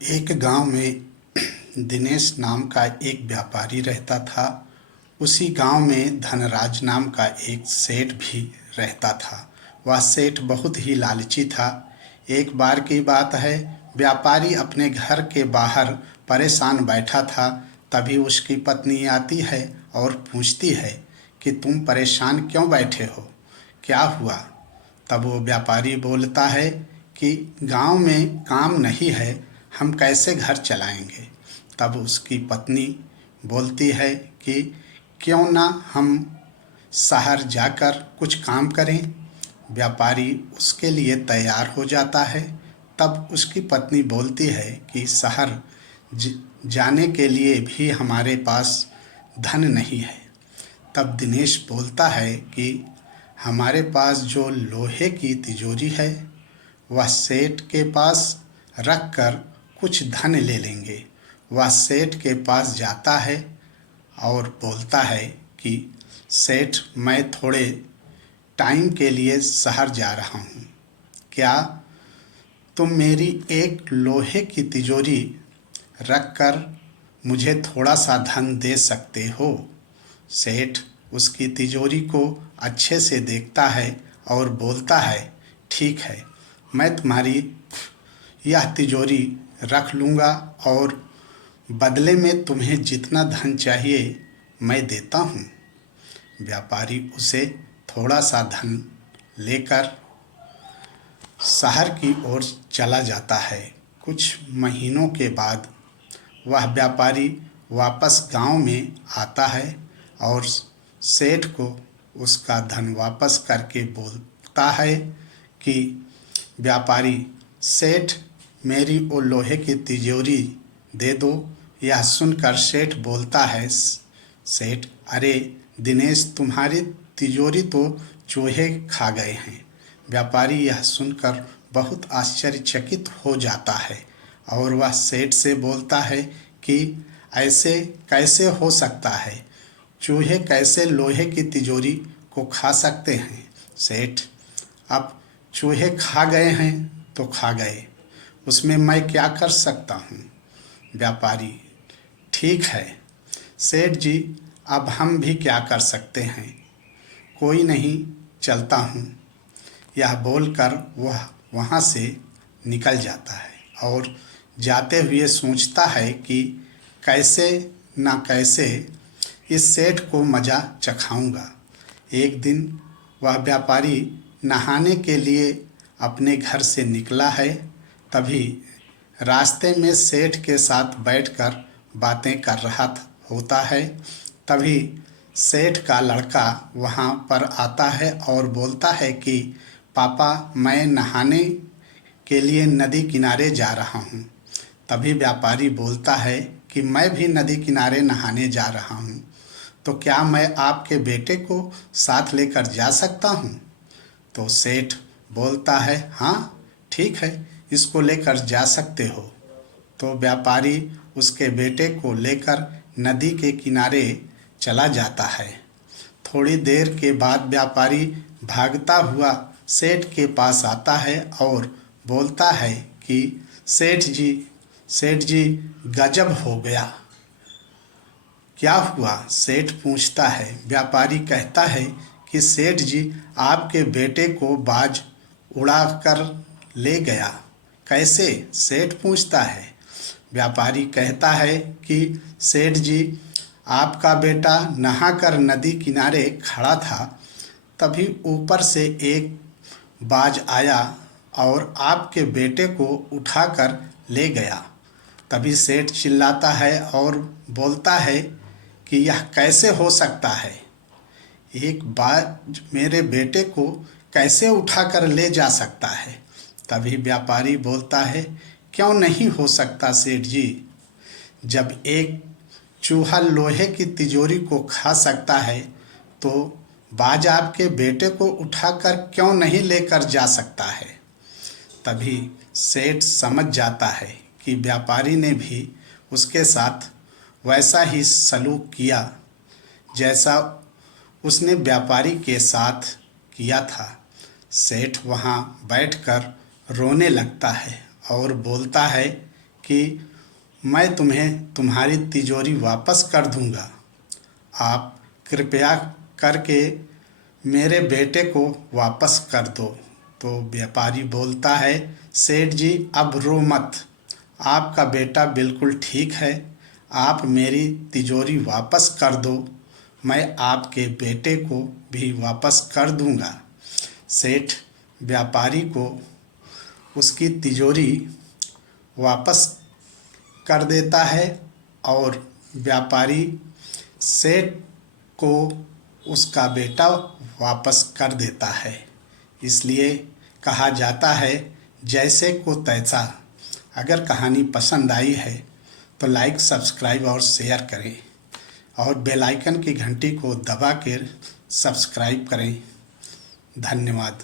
एक गांव में दिनेश नाम का एक व्यापारी रहता था। उसी गांव में धनराज नाम का एक सेठ भी रहता था। वह सेठ बहुत ही लालची था। एक बार की बात है, व्यापारी अपने घर के बाहर परेशान बैठा था। तभी उसकी पत्नी आती है और पूछती है कि तुम परेशान क्यों बैठे हो, क्या हुआ? तब वो व्यापारी बोलता है कि गांव में काम नहीं है, हम कैसे घर चलाएंगे। तब उसकी पत्नी बोलती है कि क्यों ना हम शहर जाकर कुछ काम करें। व्यापारी उसके लिए तैयार हो जाता है। तब उसकी पत्नी बोलती है कि शहर जाने के लिए भी हमारे पास धन नहीं है। तब दिनेश बोलता है कि हमारे पास जो लोहे की तिजोरी है वह सेठ के पास रख कर कुछ धन ले लेंगे। वह सेठ के पास जाता है और बोलता है कि सेठ, मैं थोड़े टाइम के लिए शहर जा रहा हूँ, क्या तुम मेरी एक लोहे की तिजोरी रख कर मुझे थोड़ा सा धन दे सकते हो? सेठ उसकी तिजोरी को अच्छे से देखता है और बोलता है, ठीक है, मैं तुम्हारी यह तिजोरी रख लूँगा और बदले में तुम्हें जितना धन चाहिए मैं देता हूँ। व्यापारी उसे थोड़ा सा धन लेकर शहर की ओर चला जाता है। कुछ महीनों के बाद वह व्यापारी वापस गांव में आता है और सेठ को उसका धन वापस करके बोलता है कि व्यापारी, सेठ मेरी वो लोहे की तिजोरी दे दो। यह सुनकर सेठ बोलता है, सेठ, अरे दिनेश, तुम्हारी तिजोरी तो चूहे खा गए हैं। व्यापारी यह सुनकर बहुत आश्चर्यचकित हो जाता है और वह सेठ से बोलता है कि ऐसे कैसे हो सकता है? चूहे कैसे लोहे की तिजोरी को खा सकते हैं? सेठ, अब चूहे खा गए हैं तो खा गए, उसमें मैं क्या कर सकता हूँ? व्यापारी, ठीक है सेठ जी, अब हम भी क्या कर सकते हैं, कोई नहीं, चलता हूँ। यह बोलकर वह वहाँ से निकल जाता है और जाते हुए सोचता है कि कैसे ना कैसे इस सेठ को मज़ा चखाऊंगा। एक दिन वह व्यापारी नहाने के लिए अपने घर से निकला है। तभी रास्ते में सेठ के साथ बैठकर बातें कर रहा होता है। तभी सेठ का लड़का वहाँ पर आता है और बोलता है कि पापा, मैं नहाने के लिए नदी किनारे जा रहा हूँ। तभी व्यापारी बोलता है कि मैं भी नदी किनारे नहाने जा रहा हूँ, तो क्या मैं आपके बेटे को साथ लेकर जा सकता हूँ? तो सेठ बोलता है, हाँ ठीक है, इसको लेकर जा सकते हो। तो व्यापारी उसके बेटे को लेकर नदी के किनारे चला जाता है। थोड़ी देर के बाद व्यापारी भागता हुआ सेठ के पास आता है और बोलता है कि सेठ जी, गजब हो गया। क्या हुआ? सेठ पूछता है। व्यापारी कहता है कि सेठ जी, आपके बेटे को बाज उड़ा कर ले गया। कैसे? सेठ पूछता है। व्यापारी कहता है कि सेठ जी, आपका बेटा नहाकर नदी किनारे खड़ा था, तभी ऊपर से एक बाज आया और आपके बेटे को उठाकर ले गया। तभी सेठ चिल्लाता है और बोलता है कि यह कैसे हो सकता है? एक बाज मेरे बेटे को कैसे उठाकर ले जा सकता है? तभी व्यापारी बोलता है, क्यों नहीं हो सकता सेठ जी? जब एक चूहा लोहे की तिजोरी को खा सकता है तो बाज आपके बेटे को उठाकर क्यों नहीं लेकर जा सकता है? तभी सेठ समझ जाता है कि व्यापारी ने भी उसके साथ वैसा ही सलूक किया जैसा उसने व्यापारी के साथ किया था। सेठ वहाँ बैठकर रोने लगता है और बोलता है कि मैं तुम्हें तुम्हारी तिजोरी वापस कर दूंगा। आप कृपया करके मेरे बेटे को वापस कर दो। तो व्यापारी बोलता है, सेठ जी अब रो मत, आपका बेटा बिल्कुल ठीक है, आप मेरी तिजोरी वापस कर दो, मैं आपके बेटे को भी वापस कर दूंगा। सेठ व्यापारी को उसकी तिजोरी वापस कर देता है और व्यापारी सेठ को उसका बेटा वापस कर देता है। इसलिए कहा जाता है, जैसे को तैसा। अगर कहानी पसंद आई है तो लाइक, सब्सक्राइब और शेयर करें और बेल आइकन की घंटी को दबा कर सब्सक्राइब करें। धन्यवाद।